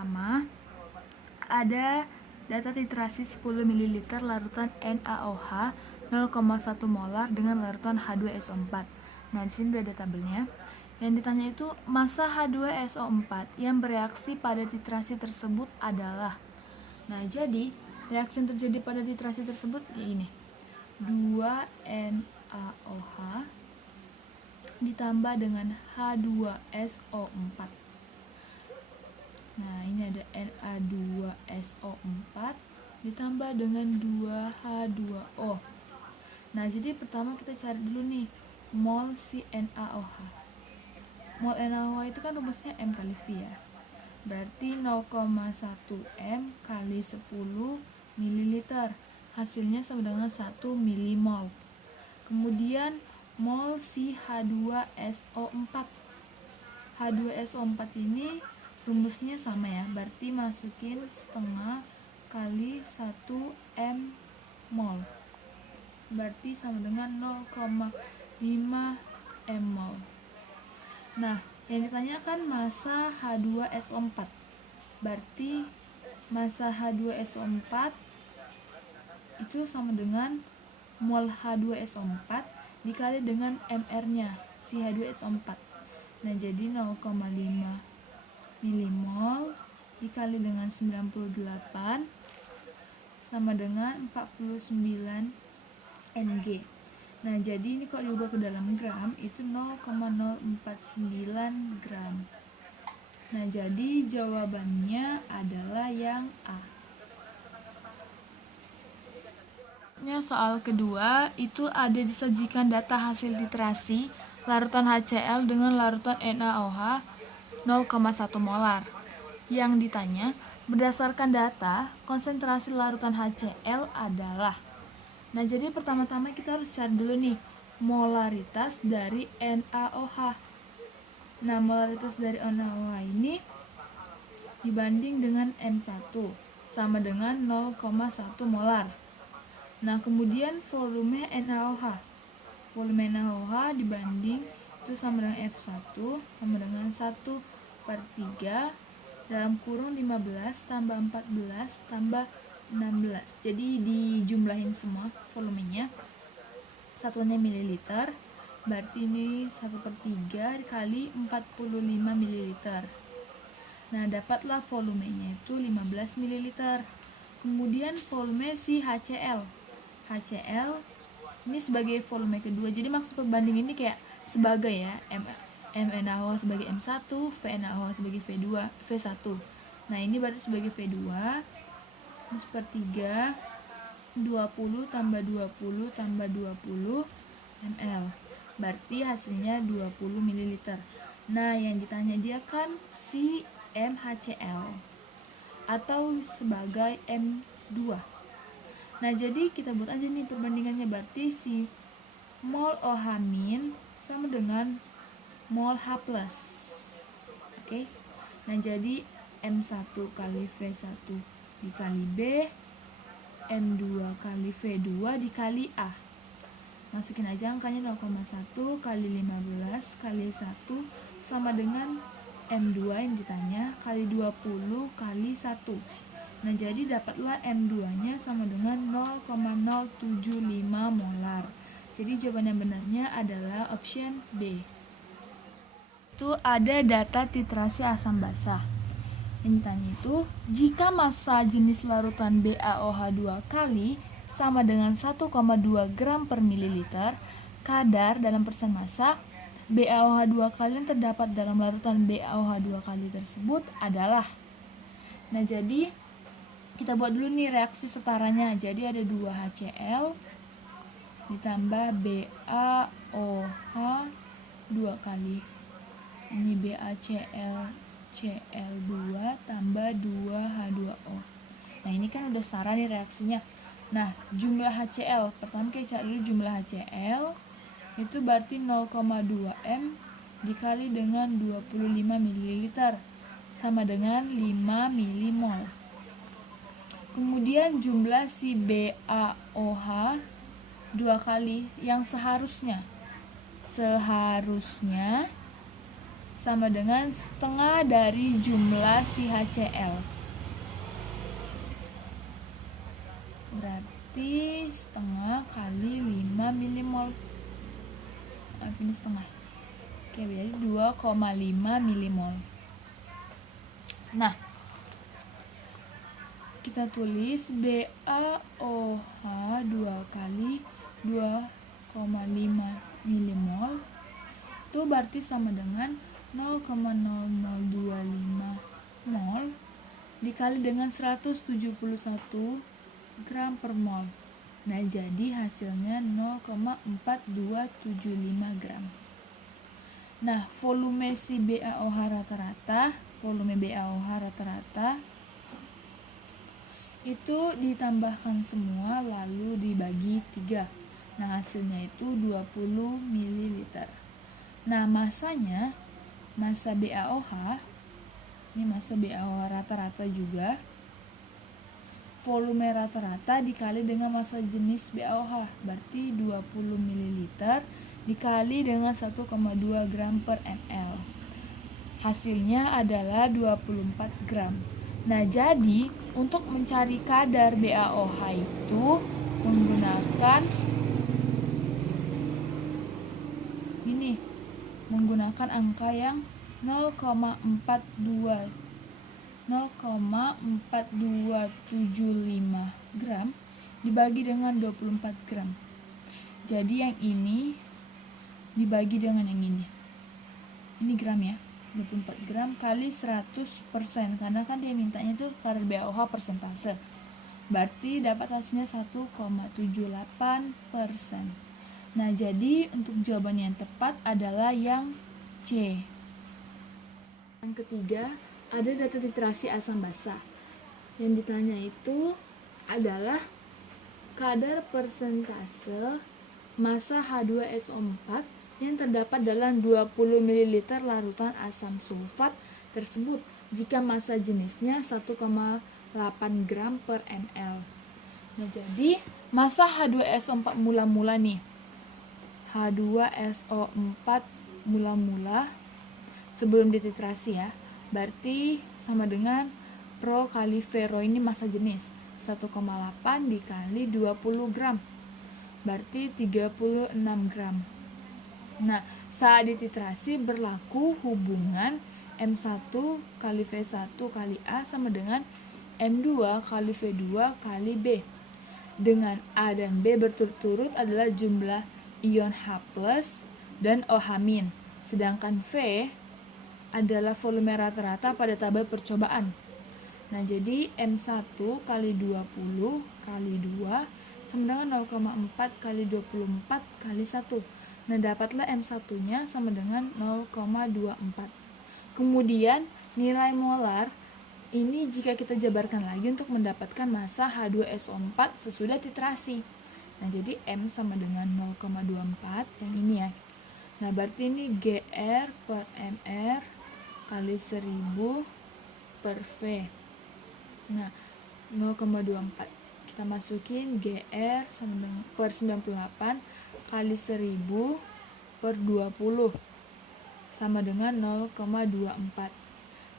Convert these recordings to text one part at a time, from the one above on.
pertama ada data titrasi 10 ml larutan NaOH 0,1 molar dengan larutan H2SO4. Nah, di sini udah ada tabelnya. Yang ditanya itu massa H2SO4 yang bereaksi pada titrasi tersebut adalah. Nah, jadi reaksi yang terjadi pada titrasi tersebut kayak ini. 2NaOH ditambah dengan H2SO4. Nah, ini ada Na2SO4 ditambah dengan 2H2O. Nah, jadi pertama kita cari dulu nih mol si NaOH. Mol NaOH itu kan rumusnya M kali V ya. Berarti 0,1 M kali 10 ml. Hasilnya sama dengan 1 milimol. Kemudian mol si H2SO4. H2SO4 ini rumusnya sama ya, berarti masukin setengah kali 1 M mol, berarti sama dengan 0,5 M mol. Nah, yang ditanyakan massa H2SO4, berarti massa H2SO4 itu sama dengan mol H2SO4 dikali dengan MR nya si H2SO4. Nah, jadi 0,5 milimol dikali dengan 98 sama dengan 49 Mg. Nah, jadi ini kalau diubah ke dalam gram itu 0,049 gram. Nah, jadi jawabannya adalah yang A. Soal kedua itu ada disajikan data hasil titrasi larutan HCl dengan larutan NaOH 0,1 molar. Yang ditanya, berdasarkan data, konsentrasi larutan HCl adalah. Nah, jadi pertama-tama kita harus cari dulu nih molaritas dari NaOH. Nah, molaritas dari NaOH ini dibanding dengan M1 sama dengan 0,1 molar. Nah, kemudian volume NaOH. Volume NaOH dibanding itu sama dengan F1 sama dengan 1/3 dalam kurung 15 tambah 14 tambah 16. Jadi dijumlahin semua volumenya. Satuannya mililiter, berarti ini 1/3 dikali 45 ml. Nah, dapatlah volumenya itu 15 ml. Kemudian volume si HCl. HCl ini sebagai volume kedua. Jadi maksud perbanding ini kayak sebagai ya, MnOH sebagai M1, VnOH sebagai V1. Nah, ini berarti sebagai V2. 1/3 20 tambah 20 tambah 20 ml. Berarti hasilnya 20 ml. Nah, yang ditanya dia kan si MHCl atau sebagai M2. Nah, jadi kita buat aja nih perbandingannya, berarti si mol OH- sama dengan mol H+. Oke. Nah, jadi M1 kali V1 dikali B, M2 kali V2 dikali A. Masukin aja angkanya 0,1 kali 15 kali 1 sama dengan M2 yang ditanya kali 20 kali 1. Nah, jadi dapatlah M2-nya sama dengan 0,075 molar. Jadi jawaban yang benarnya adalah option B. Itu ada data titrasi asam basah. Yang ditanya itu, jika massa jenis larutan BaOH 2 kali sama dengan 1,2 gram per mililiter, kadar dalam persen massa BaOH 2 kali yang terdapat dalam larutan BaOH 2 kali tersebut adalah. Nah, jadi kita buat dulu nih reaksi setaranya. Jadi ada 2 HCl ditambah BaOH 2 kali. Ini BaCl Cl2 tambah 2H2O. Nah, ini kan udah setara nih reaksinya. Nah, jumlah HCl, pertama kita cari dulu jumlah HCl. Itu berarti 0,2 M dikali dengan 25 ml sama dengan 5 milimol. Kemudian jumlah si BaOH 2 kali yang seharusnya sama dengan setengah dari jumlah si HCl. Berarti setengah kali 5 milimol. Ini setengah. Oke, jadi 2,5 milimol. Nah, kita tulis BaOH 2 kali 2,5 milimol itu berarti sama dengan 0,0025 mol dikali dengan 171 gram per mol. Nah, jadi hasilnya 0,4275 gram. Nah, volume si BaOH rata-rata itu ditambahkan semua lalu dibagi 3. Nah, hasilnya itu 20 ml. Nah, masa BaOH, ini masa BaOH rata-rata juga, volume rata-rata dikali dengan massa jenis BaOH, berarti 20 ml dikali dengan 1,2 gram per ml. Hasilnya adalah 24 gram. Nah, jadi untuk mencari kadar BaOH itu menggunakan angka yang 0,4275 gram dibagi dengan 24 gram. Jadi yang ini dibagi dengan yang ini. Ini gram ya. 24 gram kali 100%, karena kan dia mintanya tuh kadar BaOH persentase. Berarti dapat hasilnya 1,78%. Nah, jadi untuk jawaban yang tepat adalah yang C. Yang ketiga, ada data titrasi asam basa. Yang ditanya itu adalah kadar persentase massa H2SO4 yang terdapat dalam 20 ml larutan asam sulfat tersebut jika massa jenisnya 1,8 gram per ml. Nah, jadi massa H2SO4 mula-mula nih. H2SO4 mula-mula sebelum dititrasi ya. Berarti sama dengan Rho kali V. Rho ini massa jenis 1,8 dikali 20 gram. Berarti 36 gram. Nah, saat dititrasi berlaku hubungan M1 kali V1 kali A sama dengan M2 kali V2 kali B. Dengan A dan B berturut-turut adalah jumlah ion H+ dan OH-. Sedangkan V adalah volume rata-rata pada tabel percobaan. Nah, jadi M1 kali 20 kali 2 sama dengan 0,4 kali 24 kali 1. Nah, dapatlah M1-nya sama dengan 0,24. Kemudian, nilai molar ini jika kita jabarkan lagi untuk mendapatkan massa H2SO4 sesudah titrasi. Nah, jadi M sama dengan 0,24 yang ini ya. Nah, berarti ini GR per MR kali 1000 per V. Nah, 0,24. Kita masukin GR sama dengan per 98 kali 1000 per 20 sama dengan 0,24.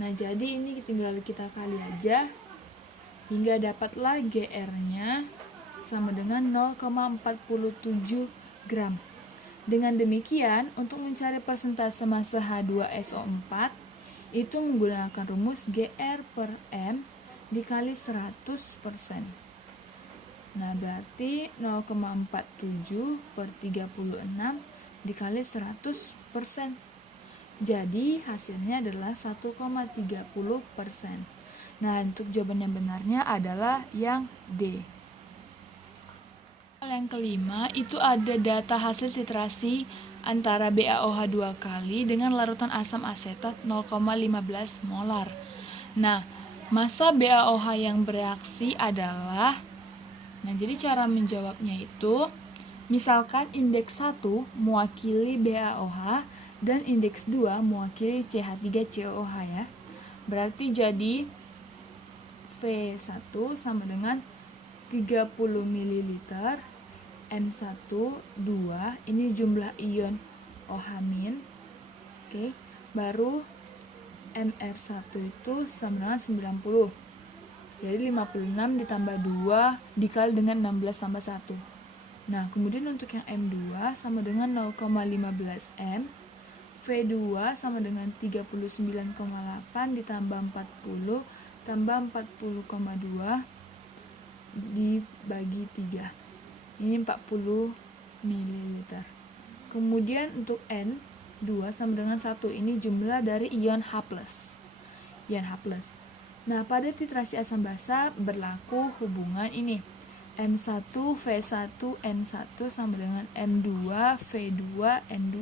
Nah, jadi ini tinggal kita kali aja hingga dapatlah GR-nya sama dengan 0,47 gram. Dengan demikian, untuk mencari persentase massa H2SO4 itu menggunakan rumus GR per M dikali 100%. Nah, berarti 0,47 per 36 dikali 100%. Jadi, hasilnya adalah 1,30%. Nah, untuk jawaban yang benarnya adalah yang D. Yang kelima, itu ada data hasil titrasi antara BaOH 2 kali dengan larutan asam asetat 0,15 molar. Nah, massa BaOH yang bereaksi adalah, nah, jadi cara menjawabnya itu, misalkan indeks 1 mewakili BaOH dan indeks 2 mewakili CH3COOH ya. Berarti jadi V1 sama dengan 30 ml, N1, 2, ini jumlah ion OH-. Oke. baru MR1 itu sama dengan 90. Jadi 56 ditambah 2 dikali dengan 16 tambah 1. Nah, kemudian untuk yang M2 sama dengan 0,15 M. V2 sama dengan 39,8 ditambah 40 tambah 40,2 dibagi 3. Ini 40 ml. Kemudian untuk N2 sama dengan 1. Ini jumlah dari ion H+. Ion H+. Nah, pada titrasi asam basa berlaku hubungan ini. M1 V1 N1 sama dengan M2 V2 N2.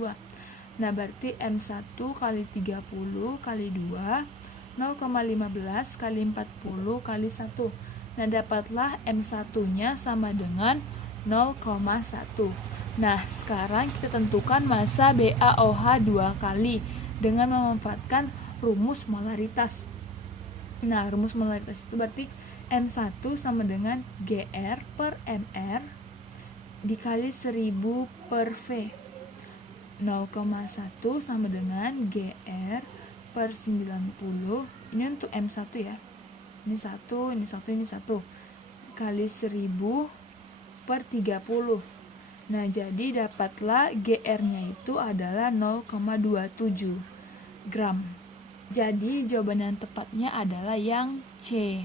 Nah, berarti M1 kali 30 kali 2 0,15 kali 40 kali 1. Nah, dapatlah M1-nya sama dengan 0,1. Nah, sekarang kita tentukan massa BaOH 2 kali dengan memanfaatkan rumus molaritas. Nah, rumus molaritas itu berarti M1 sama dengan GR per MR dikali 1000 per V. 0,1 sama dengan GR per 90. Ini untuk M1 ya. Ini 1, ini 1, ini 1. Kali 1000 per 30. Nah, jadi dapatlah GR-nya itu adalah 0,27 gram. Jadi jawaban yang tepatnya adalah yang C.